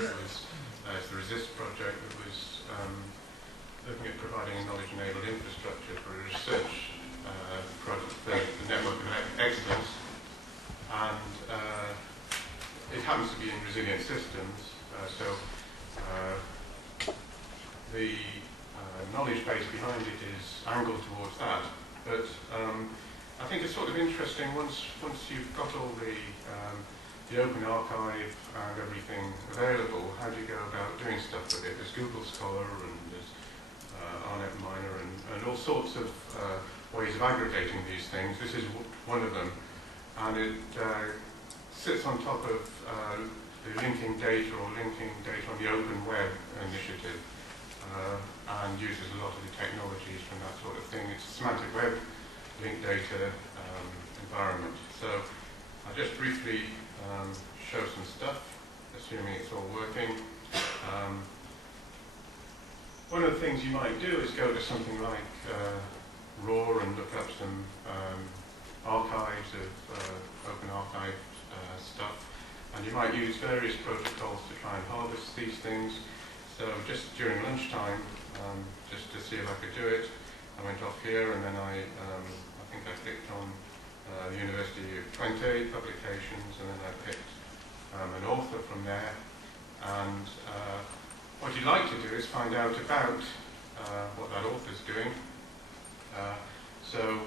that was it's the RESIST project that was looking at providing a knowledge-enabled infrastructure for a research project for the network of excellence, and it happens to be in resilient systems, so the knowledge base behind it is angled towards that. But I think it's sort of interesting once you've got all the open archive and everything available, how do you go about doing stuff with it? There's Google Scholar and there's RNet Miner and all sorts of ways of aggregating these things. This is one of them, and it sits on top of the linking data on the Open Web initiative, and uses a lot of the technologies from that sort of thing. It's a semantic web linked data environment. So I'll just briefly show some stuff, assuming it's all working. One of the things you might do is go to something like RAW and look up some archives of open archive stuff, and you might use various protocols to try and harvest these things. So just during lunchtime, just to see if I could do it, I went off here and then I think I clicked on the University of Twente publications, and then I picked an author from there. And what you'd like to do is find out about what that author's doing. So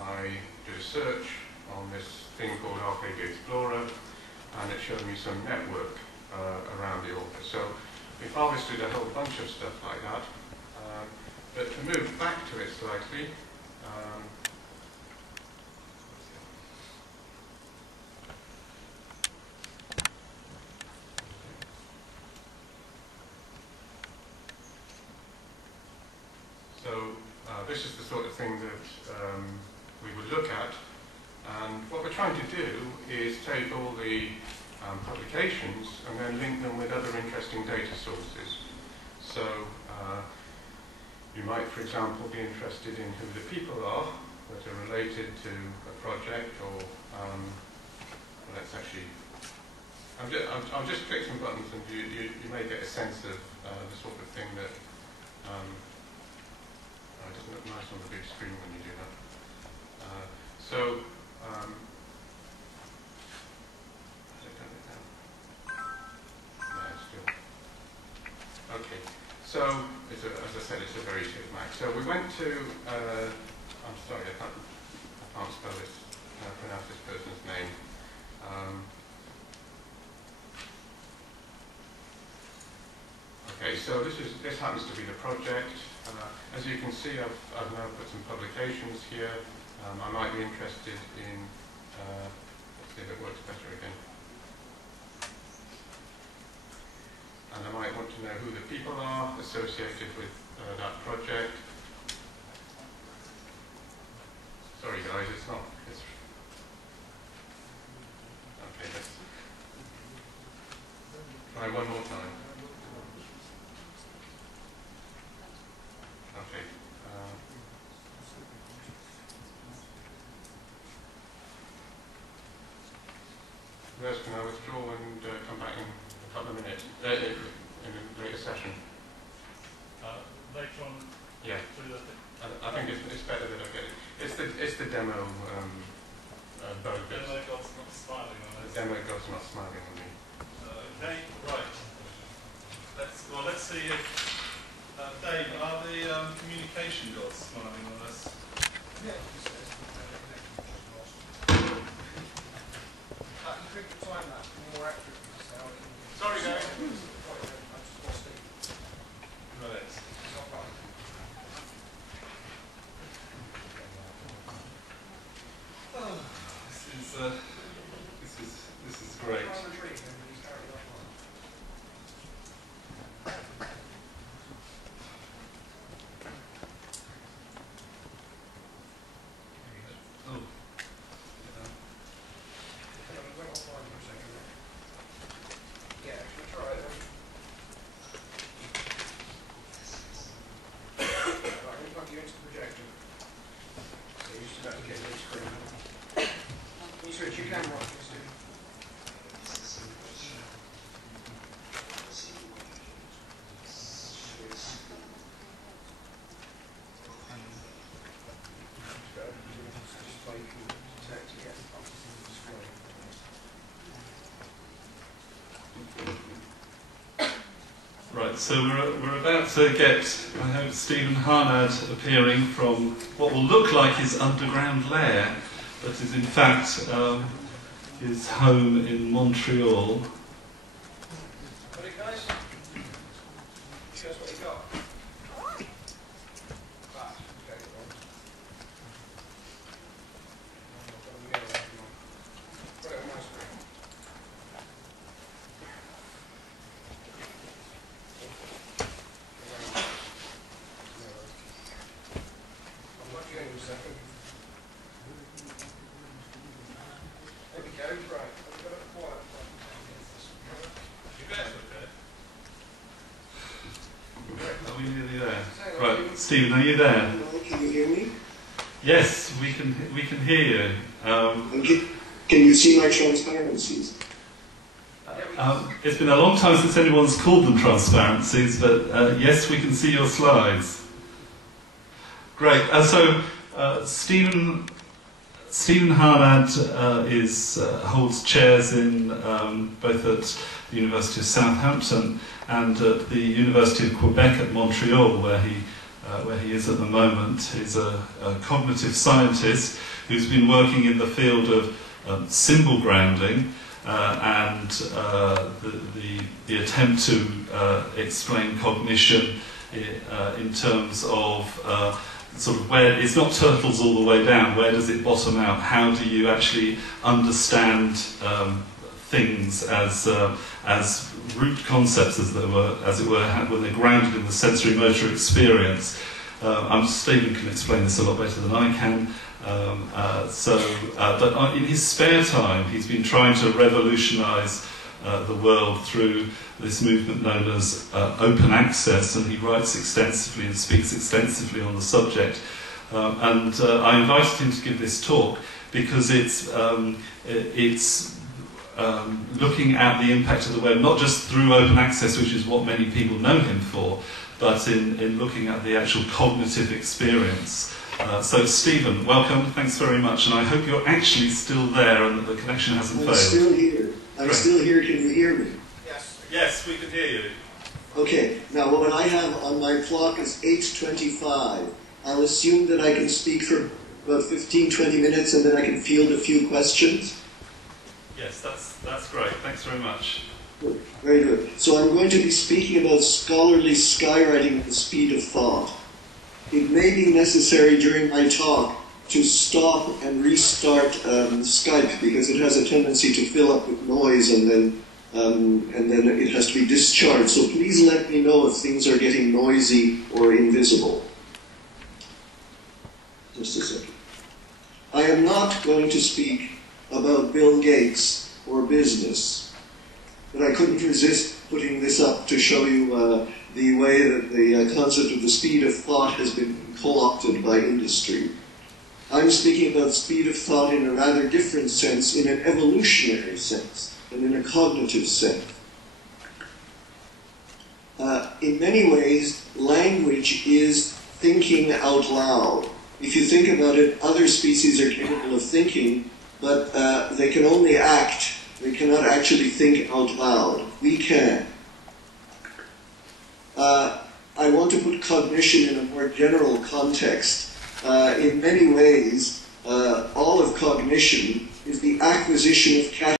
I did a search on this thing called RKB Explorer, and it showed me some network around the author. So we've harvested a whole bunch of stuff like that. But to move back to it slightly, this is the sort of thing that we would look at, and what we're trying to do is take all the publications and then link them with other interesting data sources. So you might, for example, be interested in who the people are that are related to a project, or let's actually, I'll just click some buttons and you may get a sense of the sort of thing that it doesn't look nice on the big screen when you do that. So okay, so as I said, it's a very cheap Mac. So we went to, I'm sorry, I can't spell this, pronounce this person's name. Okay, so this happens to be the project. As you can see, I've now put some publications here. I might be interested in, let's see if it works better again. And I might want to know who the people are associated with that project. Sorry guys, it's not. Okay, let's try one more time. Okay. Whereas can I withdraw and come back in a couple of minutes, in a later session? Later on? Yeah. I think it's better that I get it. It's the demo bogus. The demo god's not smiling on us. The demo god's not smiling on me. Okay, right. Let's see if Dave, are the communication gods smiling on us? Yeah. You could time that more accurately. Sorry, Dave. Right. This is great. Yeah, try it. so we're about to get, I hope, Stephen Harnad appearing from what will look like his underground lair, but is in fact his home in Montreal. Ready, guys? Show us what you got. Ah, okay, put it on my screen. I'm not going to a second. There we go, right. I've got it quiet. You guys okay? Are we nearly there? Right, Stephen, are you there? Hello, can you hear me? Yes, we can hear you. Can you see my transparencies? It's been a long time since anyone's called them transparencies, but yes, we can see your slides. Great. So Stephen Harnad holds chairs in both at the University of Southampton and at the University of Quebec at Montreal, where he is at the moment. He's a cognitive scientist who's been working in the field of symbol grounding and the attempt to explain cognition in terms of sort of where it's not turtles all the way down. Where does it bottom out? How do you actually understand things as root concepts, as it were, when they're grounded in the sensory motor experience? Stephen can explain this a lot better than I can. But in his spare time, he's been trying to revolutionise the world through this movement known as open access, and he writes extensively and speaks extensively on the subject. I invited him to give this talk because it's looking at the impact of the web, not just through open access, which is what many people know him for, but in looking at the actual cognitive experience. So Stephen, welcome, thanks very much, and I hope you're actually still there and that the connection hasn't failed. I'm still here. I'm still here. Can you hear me? Yes. Yes, we can hear you. Okay. Now, what I have on my clock is 8:25. I'll assume that I can speak for about 15-20 minutes and then I can field a few questions. Yes, that's great. Thanks very much. Good. Very good. So I'm going to be speaking about scholarly skywriting at the speed of thought. It may be necessary during my talk to stop and restart Skype because it has a tendency to fill up with noise and then it has to be discharged. So please let me know if things are getting noisy or invisible. Just a second. I am not going to speak about Bill Gates or business, but I couldn't resist putting this up to show you the way that the concept of the speed of thought has been co-opted by industry. I'm speaking about speed of thought in a rather different sense, in an evolutionary sense, and in a cognitive sense. In many ways, language is thinking out loud. If you think about it, other species are capable of thinking, but they can only act. They cannot actually think out loud. We can. I want to put cognition in a more general context. In many ways, all of cognition is the acquisition of